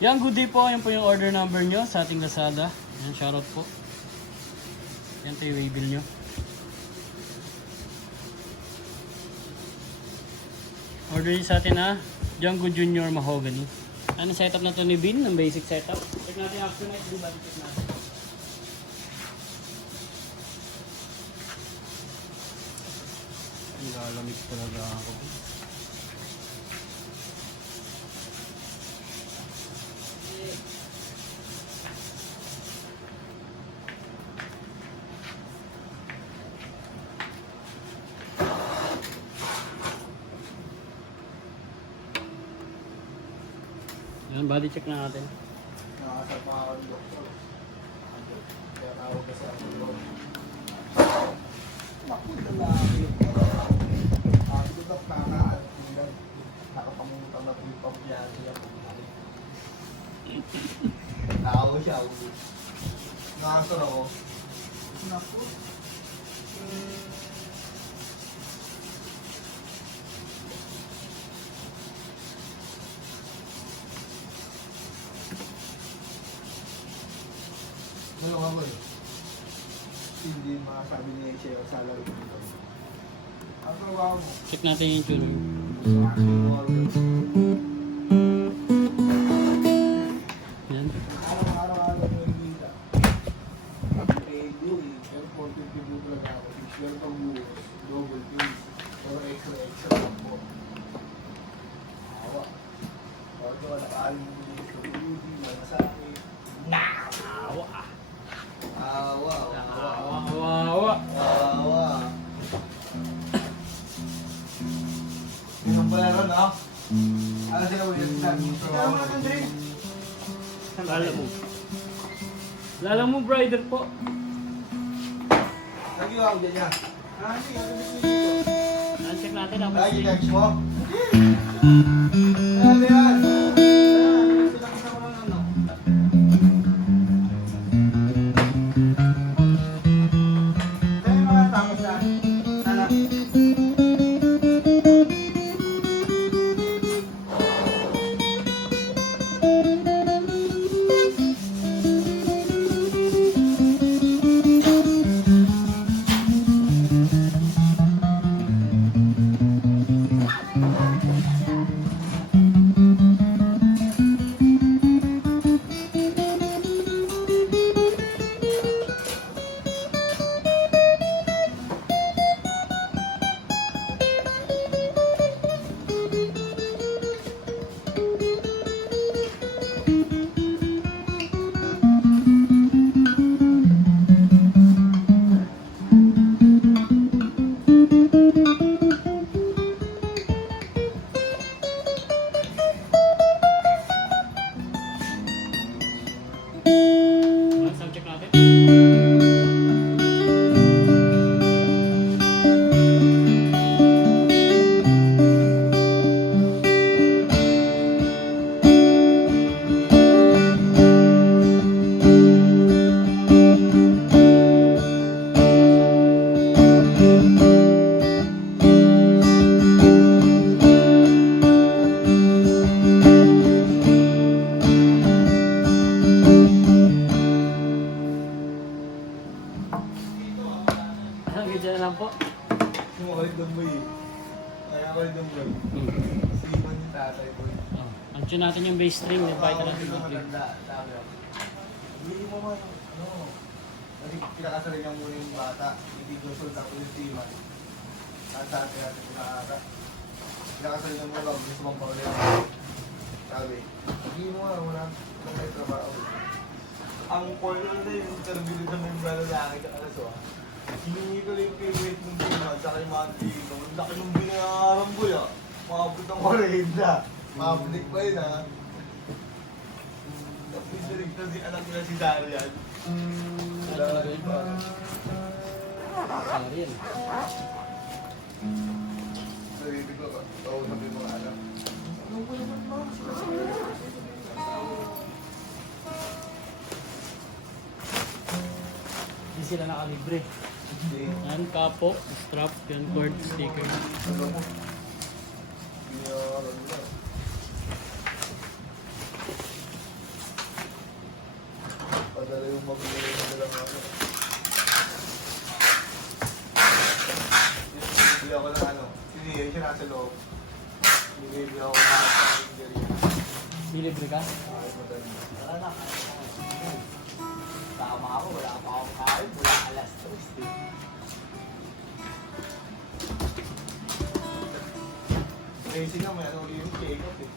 Yan, good day po. Yan po yung order number nyo sa ating Lazada. Yan, shoutout po. Yan po yung waybill nyo. Order nyo sa atin na Django Junior Mahogany. Ano setup na to ni Bin? Ang basic setup. Check natin yung Axonite. Di ba? Check natin. Nilalamig talaga ako. Yan, body check na natin. Nakasapa ako ng doktor. Kaya tawag kasi ako ng doktor. Naku, lalaki. Sabi ko daw, nakapangungutan na po yung pambiyan siya. Tao siya. Nakasar ako. Naku. Ngayon ako eh. Hindi makasabi niya yung share sa salary ko dito. Ang trabaho mo? Check natin yung tuner. Sa aking wall. Yan. Araw-araw mo yung kita. Eh, yun eh. Pero 40 people talaga ako. 6 years pag buhos. Double piece. Pero extra lang po. Awa. Bago nakalim mo dito sa beauty. Wala sa akin. Awa. Awa. Awa. Awa. Ganun pala ron, no? Ano sila mo yung sabi mo? Ikaw mo naman, Dre. Lala mo, brider po. Lagi ko ako dyan niya. Hindi, dito. Check natin ang Lagi text mo? Ano yan? Sinakita ko lang ano. Saan yung mga tapos na? Sana? Sound check natin. Hanggang dyan na lang po. Sumakalit ng boy eh. Kaya ako rin ng boy. Siman yung tatay ko. Ang tune natin yung bass string. Nagpahit natin yung string. Maganda. Sabi ako. Hindi mo man, ano, kasi pinakasali niya muna yung bata. Hindi ko sulta ko yung siman. Sabi natin pinakasa. Pinakasali niya muna, gusto mong paulit. Sabi, hindi mo nga, wala may trabaho. Ang portal na yung interview nito ng mga lalaki ka alaso ah. Hiningi ko lang yung favorite ng siman, saka yung mga tino. Ang laki ng binayaran ko ya. Maabot ng 40. Mabalik pa yun ha. Tapos narinig na si anak nila si Darian. Sorry yan. Sarili ko, kausap yung mga anak. Ano ko naman ma? Hindi sila nakalibre. Yan, kapok, strap, yan, cord, sticker. magbibigay na lang ako. Bibili ako ng ano, sinihiri siya nasa loob. Bibili ako ng sinihiri. Bilibre ka? Ay, madali. Tara na, kain na kayo. Tama ako, wala pa akong kain. Mula alas 3. Crazy nga, may ano ulit yung check-up eh.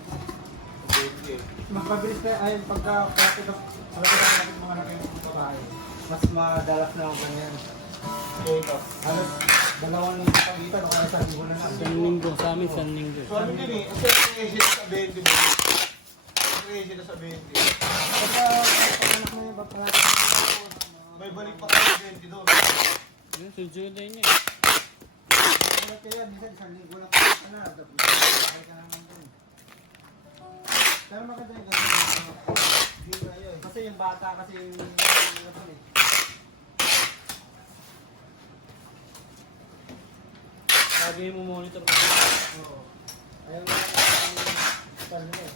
Okay. Magpabilis na, ay pagka-kapit natin mga nakikita ng babae. Mas madalas na ako ganyan. Check-up. Halos dalawang linggo pagitan o kaya isang linggo na lang. San linggo, sa amin san linggo. So ano din eh, kasi crazy na sa 20 mo. Crazy na sa 20. Pagka pag-anak na yung babae, May balik pa kayo 20 doon. Yun, sunod na yun. Kaya kaya minsan isang linggo lang ka na, tapos kaya ka naman dun. Pero maganda yung ganyan. Kasi yung bata kasi yung ano eh. Sabi mo monitor ka. Oo. Ayaw na yung hospital nila eh.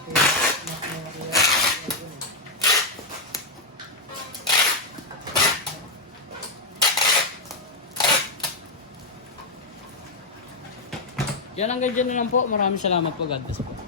Kasi mas may nakaya dun eh. Yan hanggang dyan na lang po. Maraming salamat po. God bless po.